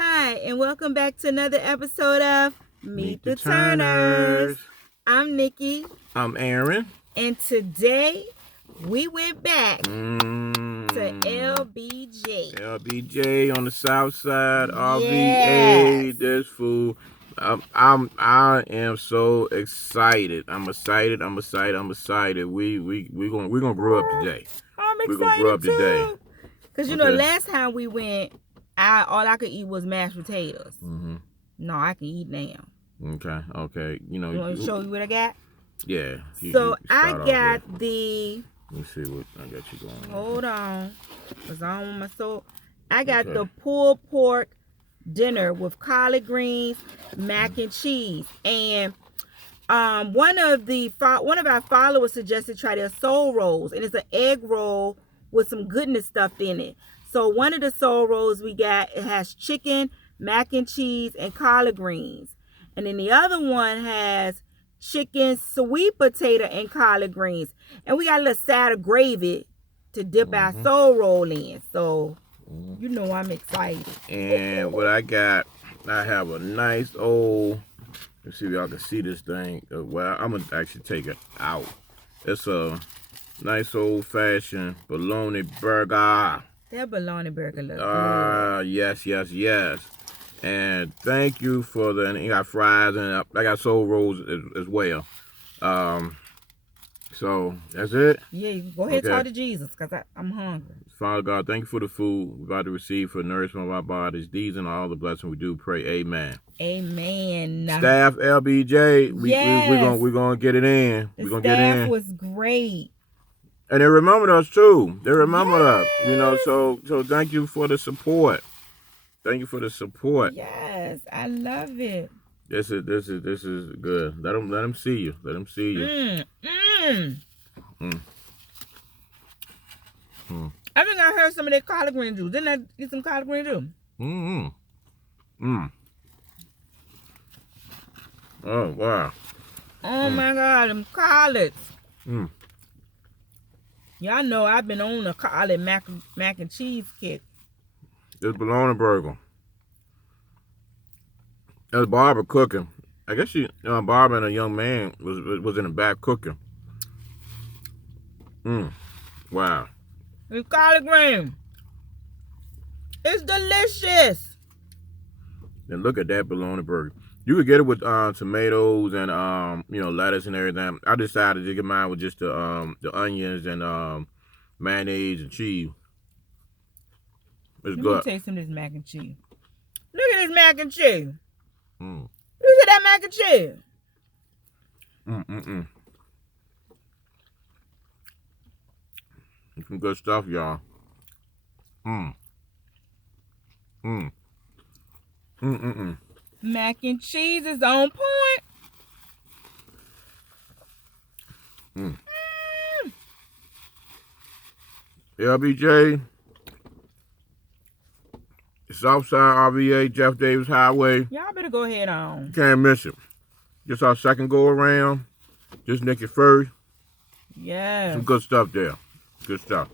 Hi, and welcome back to another episode of Meet the Turners. I'm Nikki. I'm Aaron. And today we went back to LBJ. LBJ on the south side, RVA, this food. I am so excited. I'm excited. We're gonna grow up today. I'm excited We're gonna grow up too. today. Cause you know, last time we went, all I could eat was mashed potatoes. Mm-hmm. No, I can eat now. Okay. You want me to show you what I got? Yeah. I got the. Let me see what I got you going on. Hold on, cause I don't want my soul. I got the pulled pork dinner with collard greens, mac and cheese, and one of our followers suggested try their soul rolls, and it's an egg roll with some goodness stuffed in it. So one of the soul rolls we got, it has chicken, mac and cheese, and collard greens, and then the other one has chicken, sweet potato, and collard greens, and we got a little side of gravy to dip our soul roll in. So you know I'm excited. And what I got, I have a nice old, let's see if y'all can see this thing. Well, I'm going to actually take it out. It's a nice old-fashioned bologna burger. That bologna burger looks good. Yes. And thank you for and you got fries, and I got soul rolls as well. So that's it. Yeah, go ahead and talk to Jesus, because I'm hungry. Father God, thank you for the food we're about to receive for the nourishment of our bodies. These and all the blessings we do pray. Amen. Amen. Staff LBJ, we're gonna get it in. We're gonna get it in. The staff was great. And they remembered us too. They remembered us. You know, so thank you for the support. Thank you for the support. Yes, I love it. This is good. Let them see you. Let them see you. I think I heard some of that collard green juice. Didn't I get some collard green juice? Oh wow. Oh my God, them collards. Y'all know I've been on a collard mac and cheese kick. This bologna burger. That's Barbara cooking. I guess Barbara and a young man was in the back cooking. Wow. It's collard green. It's delicious. And look at that bologna burger. You could get it with tomatoes and lettuce and everything. I decided to get mine with just the onions and mayonnaise and cheese. It's good. Let me taste some of this mac and cheese. Look at this mac and cheese. Look at that mac and cheese. Some good stuff, y'all. Mac and cheese is on point. LBJ, Southside RVA, Jefferson Davis HWY. Y'all better go ahead on. You can't miss it. Just our second go around. Just Nikki first. Yeah. Some good stuff there. Good stuff.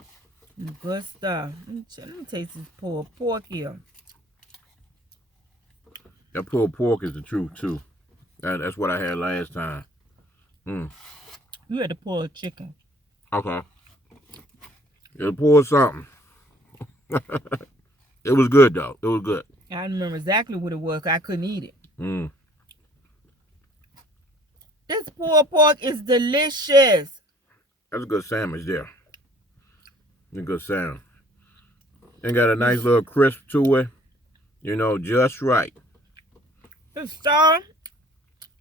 Good stuff. Let me taste this pulled pork here. That pulled pork is the truth too. That's what I had last time. You had the pulled chicken. Okay. It pulled something. It was good though. It was good. I remember exactly what it was. I couldn't eat it. This pulled pork is delicious. That's a good sandwich there. A good sandwich. And got a nice little crisp to it. Just right. It's soft.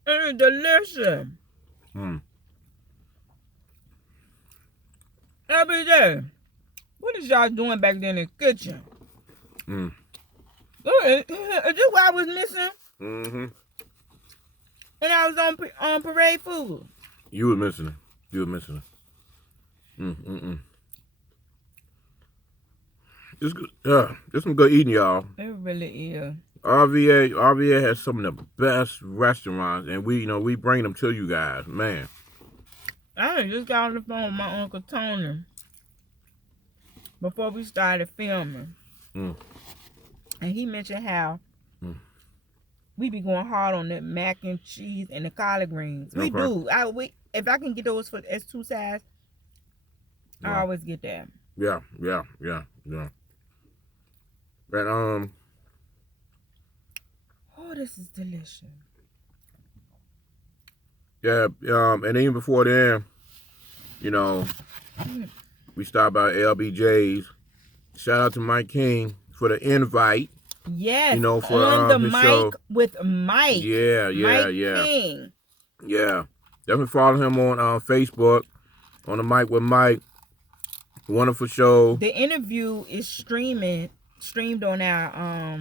And it's delicious. Every day. What is y'all doing back there in the kitchen? Is this what I was missing? And I was on parade food. You were missing it. It's good. It's some good eating, y'all. It really is. RVA has some of the best restaurants, and we bring them to you guys, man. I just got on the phone with my Uncle Tony before we started filming. And he mentioned how We be going hard on the mac and cheese and the collard greens. We do. If I can get those for S2 size, I always get that. Yeah. But oh, this is delicious. Yeah, and even before then, you know, we stopped by LBJ's. Shout out to Mike King for the invite. Yes, you know, for on the his mic show. with Mike. Mike King. Yeah, definitely follow him on Facebook. On the mic with Mike. Wonderful show. The interview is streamed on our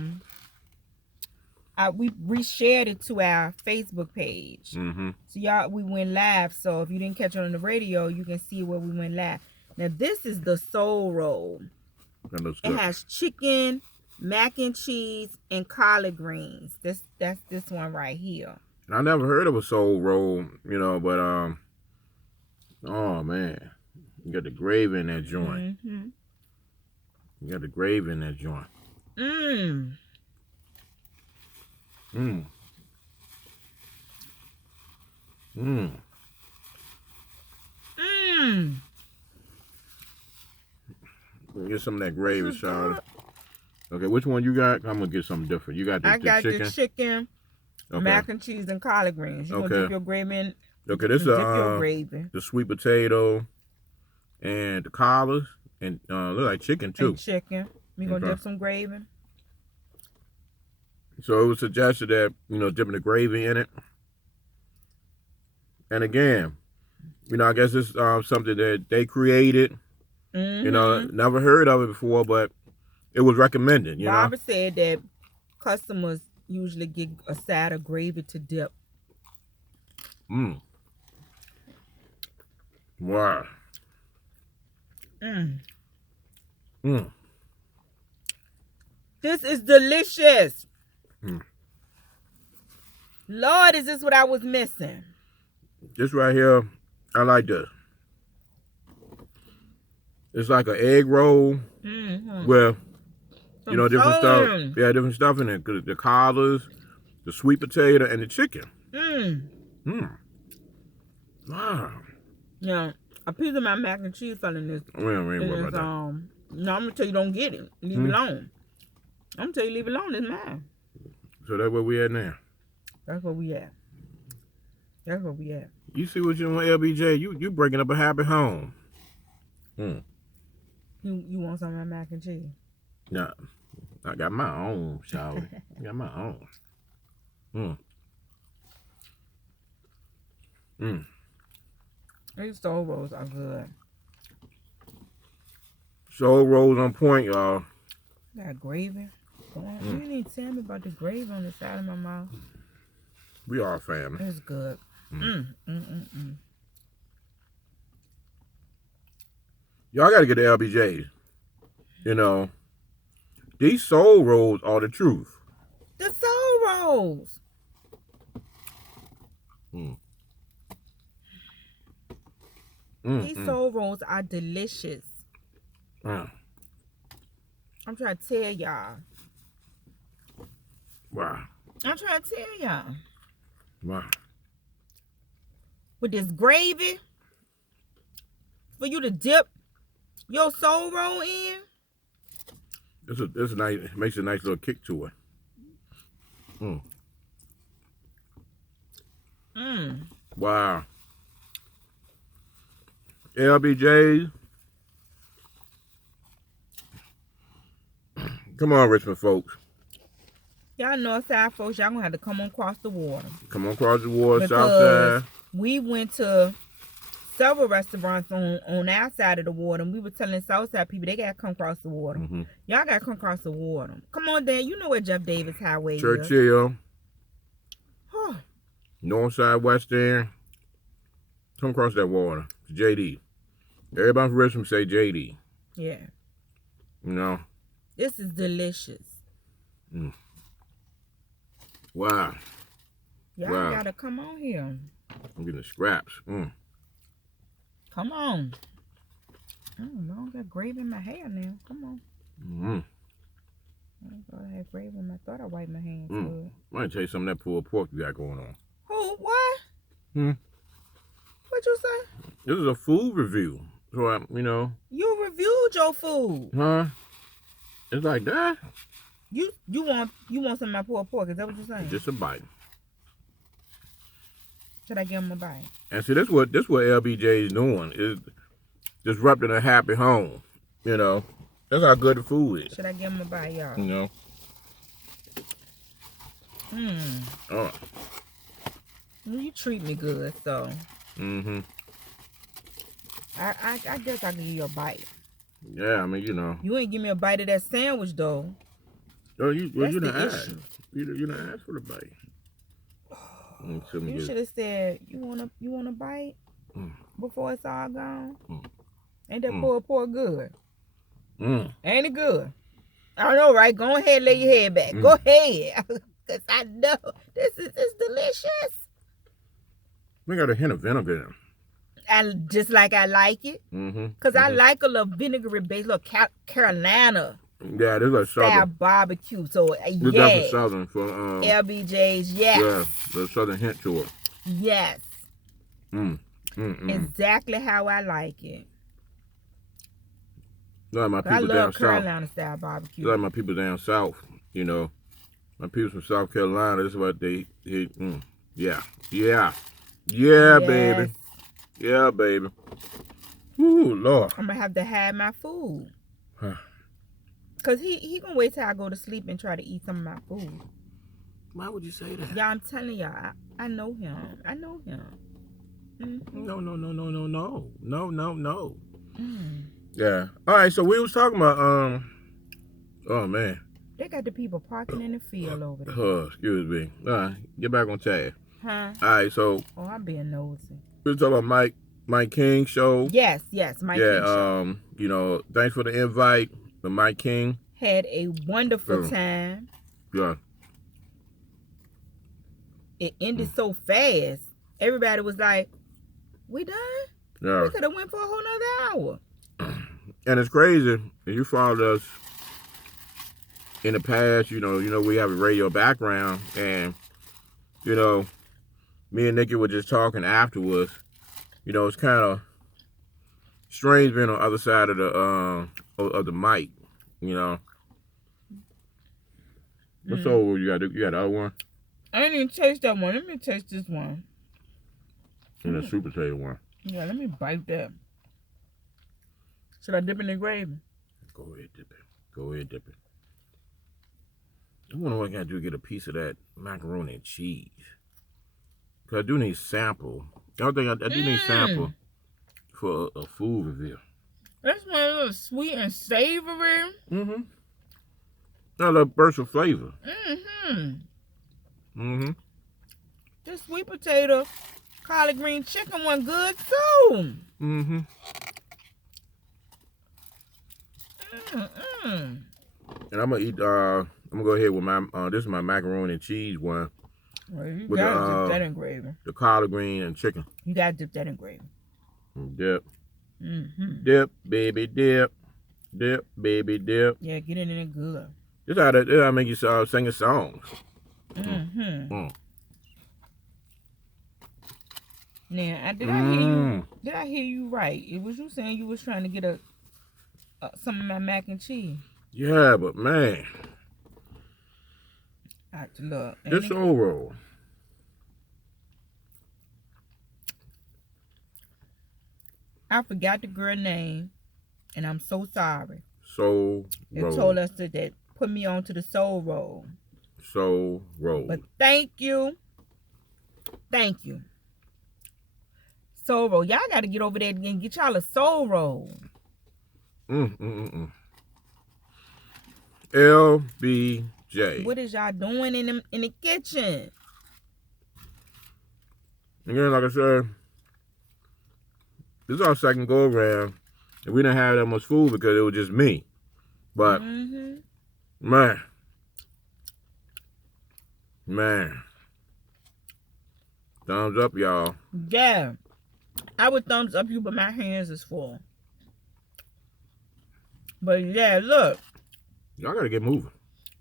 we reshared it to our Facebook page. So y'all, we went live. So if you didn't catch it on the radio, you can see where we went live. Now this is the soul roll. That looks good. It has chicken, mac and cheese, and collard greens. That's this one right here. I never heard of a soul roll, you know, but oh man, you got the gravy in that joint. You got the gravy in that joint. Get some of that gravy, Charlotte. Okay, which one you got? I'm gonna get something different. You got the chicken? I got the chicken, mac and cheese, and collard greens. You gonna dip your gravy in? Okay, this is the sweet potato and the collards and look like chicken too. And chicken. We gonna dip some gravy. So it was suggested that, you know, dipping the gravy in it. And again, you know, I guess it's something that they created. You know, never heard of it before, but it was recommended, you know. Barbara said that customers usually get a side of gravy to dip. Wow. This is delicious. Lord, is this what I was missing? This right here, I like this. It's like an egg roll with, you know, different stuff. Yeah, different stuff in it. The collards, the sweet potato, and the chicken. Wow. Yeah, a piece of my mac and cheese fell in this. No, I'm gonna tell you don't get it. Leave it alone. I'm gonna tell you leave it alone. It's mine. So that's where we at now. That's where we at. That's where we at. You see what you want, LBJ? You breaking up a happy home. You want some of my mac and cheese? Nah, I got my own, Charlie. I got my own. These soul rolls are good. Soul rolls on point, y'all. Got gravy. You need to tell me about the gravy on the side of my mouth. We are family. It's good. Y'all gotta get the LBJs. You know, these soul rolls are the truth. The soul rolls. These soul rolls are delicious. I'm trying to tell y'all. Wow. I'm trying to tell y'all. Wow. With this gravy, for you to dip your soul roll in. This is nice. It makes a nice little kick to it. Wow. LBJ's. Come on, Richmond folks. Y'all North Side folks, y'all gonna have to come on across the water. Come on across the water, because South Side. We went to several restaurants on our side of the water, and we were telling Southside people they gotta come across the water. Y'all gotta come across the water. Come on, Dan. You know where Jeff Davis Highway is. Churchill. North Side, West End. Come across that water. It's JD. Everybody from Richmond say JD. Yeah. You know? This is delicious. Wow. Y'all gotta come on here. I'm getting the scraps. Come on. I don't know. I got gravy in my hair now. Come on. I had gravy on. I thought I wiped my hands. I'm going to tell you some of that pulled pork you got going on. Who? What? What you say? This is a food review. So, You reviewed your food. Huh? It's like that. You want some of my pulled pork? Is that what you're saying? Just a bite. Should I give him a bite? And see, this what LBJ is doing. Is disrupting a happy home. That's how good the food is. Should I give him a bite, y'all? Oh. You treat me good, so. I guess I can give you a bite. Yeah, I mean, You ain't give me a bite of that sandwich, though. Oh, you didn't ask. Issue. You didn't ask for the bite. You should have said, you want a bite before it's all gone? Ain't that pulled pork good? Ain't it good? I know, right? Go ahead, lay your head back. Go ahead. Because I know this is delicious. We got a hint of vinegar in. Just like I like it. Because I like a little vinegary base, little Carolina. Yeah, this is like southern barbecue. So, This definitely southern for LBJ's, yes. Yeah, there's a southern hint to it. Yes. Exactly how I like it. Like my people I down love south. Carolina style barbecue. Like my people down south, my people from South Carolina. This is what they yeah, Yes. baby, yeah, baby. Ooh, Lord. I'm gonna have to have my food. Cause he gonna wait till I go to sleep and try to eat some of my food. Why would you say that? Y'all, I'm telling y'all, I know him. I know him. No. Yeah. All right. So we was talking about oh man. They got the people parking in the field over there. Excuse me. All right. Get back on task. Huh? All right. So. Oh, I'm being nosy. We were talking about Mike King show. Yes, Mike King show. Thanks for the invite, the Mike King. Had a wonderful time. Yeah. It ended so fast. Everybody was like, "We done? Yeah. We could have went for a whole nother hour." And it's crazy. If you followed us in the past, we have a radio background, and me and Nikki were just talking afterwards. It's kind of strange being on the other side of the mic. What's over? You got the other one? I didn't even taste that one. Let me taste this one. And the sweet potato one. Yeah, let me bite that. Should I dip in the gravy? Go ahead, dip it. I wonder what I gotta do to get a piece of that macaroni and cheese. Cause I do need sample. I think I do need sample for a food review. This one is a little sweet and savory. Got a little burst of flavor. This sweet potato, collard green chicken one good too. And I'm gonna eat. I'm gonna go ahead with my. This is my macaroni and cheese one. Well, you gotta dip that in gravy. The collard green and chicken. You gotta dip that in gravy. Dip. Dip, baby, dip. Dip, baby, dip. Yeah, get it in it good. This how I make you sing a song. Now, did I hear you right? It was you saying you was trying to get some of my mac and cheese. Yeah, but man, look, this soul roll. I forgot the girl name, and I'm so sorry. Soul They roll. told us that put me on to the soul roll. Soul roll. But thank you. Soul roll. Y'all got to get over there and get y'all a soul roll. LBJ. What is y'all doing in the kitchen? Again, like I said, this is our second go around, and we didn't have that much food because it was just me. But man, thumbs up, y'all. Yeah, I would thumbs up you, but my hands is full. But yeah, look, Y'all gotta get moving.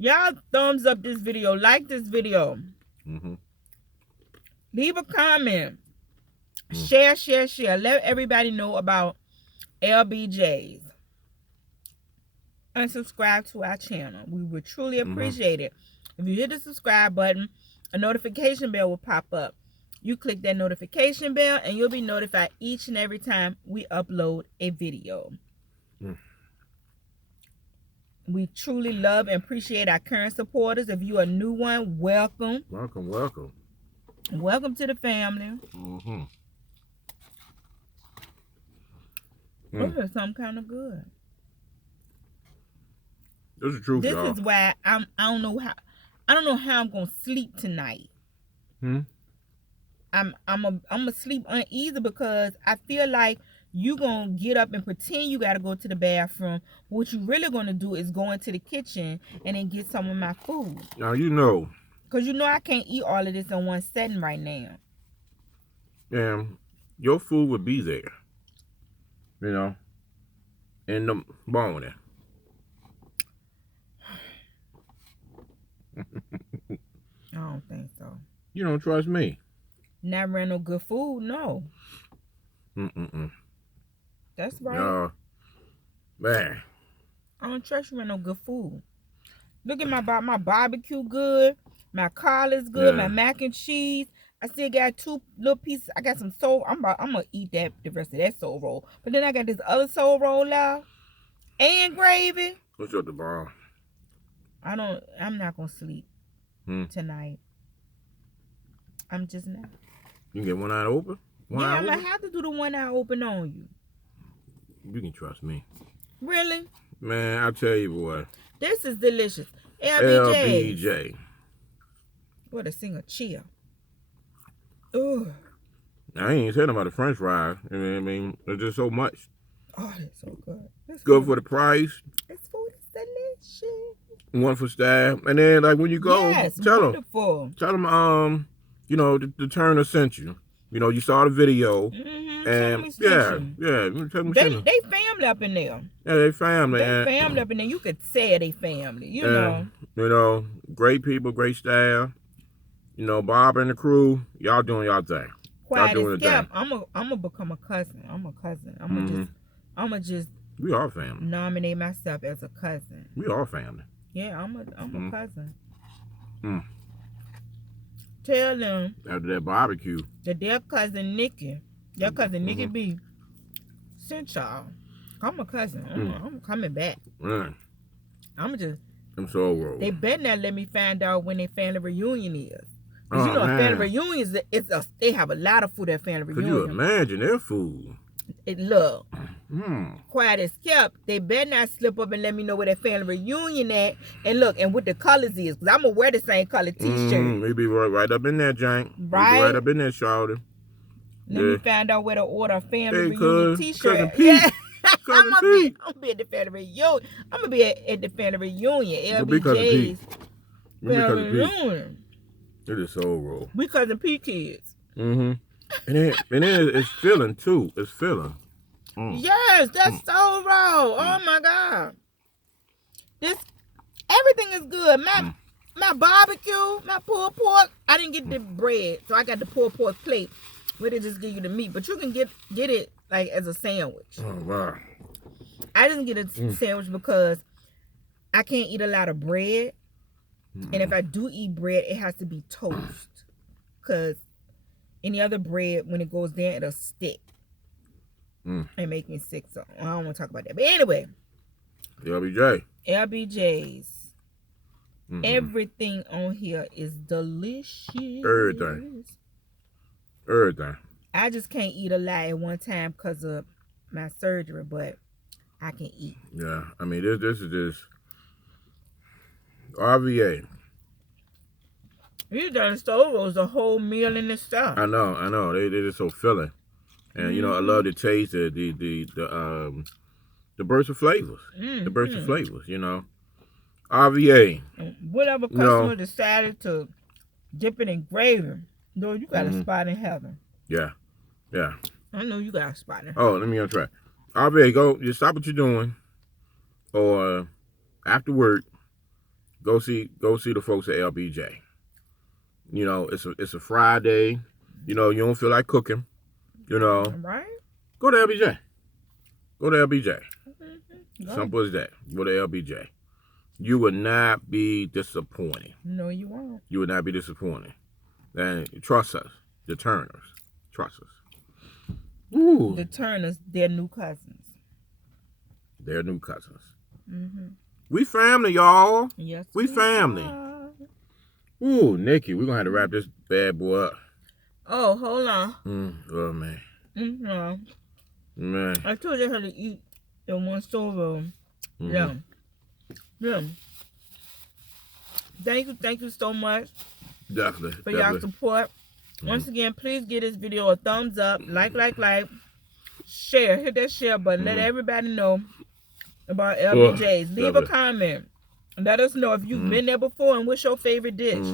Y'all thumbs up this video. Like this video. Leave a comment. Share. Let everybody know about LBJs. And subscribe to our channel. We would truly appreciate it. If you hit the subscribe button, a notification bell will pop up. You click that notification bell and you'll be notified each and every time we upload a video. We truly love and appreciate our current supporters. If you are a new one, welcome. Welcome. Welcome to the family. This is some kind of good. This is the truth, y'all. This is why I don't know how I'm gonna sleep tonight. I'm gonna sleep uneasy because I feel like you gonna get up and pretend you gotta go to the bathroom. What you really gonna do is go into the kitchen and then get some of my food. Now you know. Cause you know I can't eat all of this in one setting right now. And your food would be there. You know, in the morning. I don't think so. You don't trust me. Not ran no good food, no. That's right. Man. I don't trust you with no good food. Look at my barbecue good. My collards good. My mac and cheese. I still got 2 little pieces. I got some soul. I'm gonna eat the rest of that soul roll. But then I got this other soul roll out and gravy. What's up the bar? I'm not gonna sleep tonight. I'm just not. You can get one eye open? I'm gonna have to do the one eye open on you. You can trust me. Really? Man, I tell you what. This is delicious. LBJ. What a singer chill. Ugh. I ain't saying about the french fries. I mean, there's just so much. Oh, that's so good. That's good for the price. This food is delicious. One for staff. And then, like, when you go, tell them, you know, the Turner sent you. You know, you saw the video. And, yeah. They family up in there. Yeah, they family. They family up in there. You could say they family, you know. You know, great people, great staff. You know, Bob and the crew, y'all doing y'all thing. Quiet as kept. I'm gonna become a cousin. I'm a cousin. I'm gonna just. We are family. Nominate myself as a cousin. We are family. Yeah, I'm a cousin. Tell them after that barbecue that their cousin Nikki, Nikki B, sent y'all. I'm a cousin. I'm coming back. I'm just. I'm so roll. They better not let me find out when their family reunion is. Cause you know, family reunions, they have a lot of food at family reunion. Could you imagine their food? Look, quiet as kept. They better not slip up and let me know where their family reunion at. And look, and what the colors is, cause I'm gonna wear the same color T-shirt. We be right up in that jank. Right, right up in that shoulder. Let me find out where to order a family reunion T-shirt. I'm gonna be at the family reunion. I'm gonna be at the family reunion. LBJ's family reunion. It is so roll. We cousin P kids. And then it's filling too. It's filling. Yes, that's so roll. Oh my God. Everything is good. My barbecue, my pulled pork. I didn't get the bread, so I got the pulled pork plate where they just give you the meat. But you can get it like as a sandwich. Oh wow. I didn't get a sandwich because I can't eat a lot of bread. And if I do eat bread, it has to be toast. Because any other bread, when it goes down, it'll stick. And make me sick. So I don't want to talk about that. But anyway. LBJ's. Everything on here is delicious. Everything. I just can't eat a lot at one time because of my surgery, but I can eat. Yeah. I mean, this is just RVA. You done stole the whole meal in this stuff. I know. They just so filling, and you know I love the taste of the burst of flavors, the burst of flavors. You know, RVA. Whatever customer decided to dip it in gravy, though, you got a spot in heaven. Yeah. I know you got a spot in heaven. Oh, let me try. RVA, go. Just stop what you're doing, or after work. go see the folks at LBJ. You know, it's a Friday. You know, you don't feel like cooking. You know, right? Go to LBJ. Go to LBJ. Go. Simple as that. Go to LBJ. You would not be disappointed. No, you won't. You would not be disappointed. And trust us, the Turners. Trust us. Ooh. The Turners, their new cousins. They're new cousins. Mm-hmm. We family, y'all. Yes, we family. are. Ooh, Nikki, we're going to have to wrap this bad boy up. Oh, hold on. Oh, man. Mm-hmm. Man. I told you how to eat in one solo. Yeah. Yeah. Thank you so much. Definitely. For y'all support. Once again, please give this video a thumbs up. Like. Share. Hit that share button. Let everybody know about LBJ's. Leave a comment. Let us know if you've been there before and what's your favorite dish.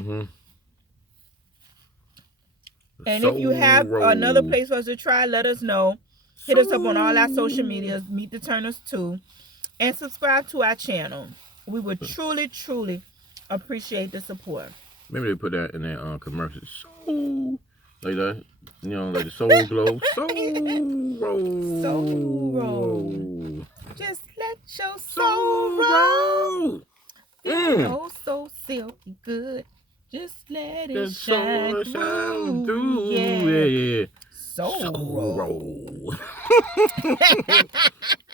And if you have another place for us to try, let us know. Hit us up on all our social medias. Meet the Turners too. And subscribe to our channel. We would truly, truly appreciate the support. Maybe they put that in their commercial. Soul. Like that. You know, like the soul glow. Soul roll. Soul roll. Just let your soul roll. Oh, so silky good. Just let it shine through. Yeah. Soul roll.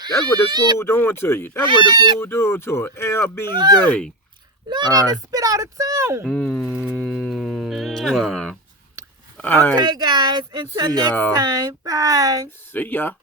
That's what this food doing to you. That's what the food doing to it. LBJ. Lord, I done spit out of tongue. All Okay, right. guys. Until See next y'all. time. Bye. See ya.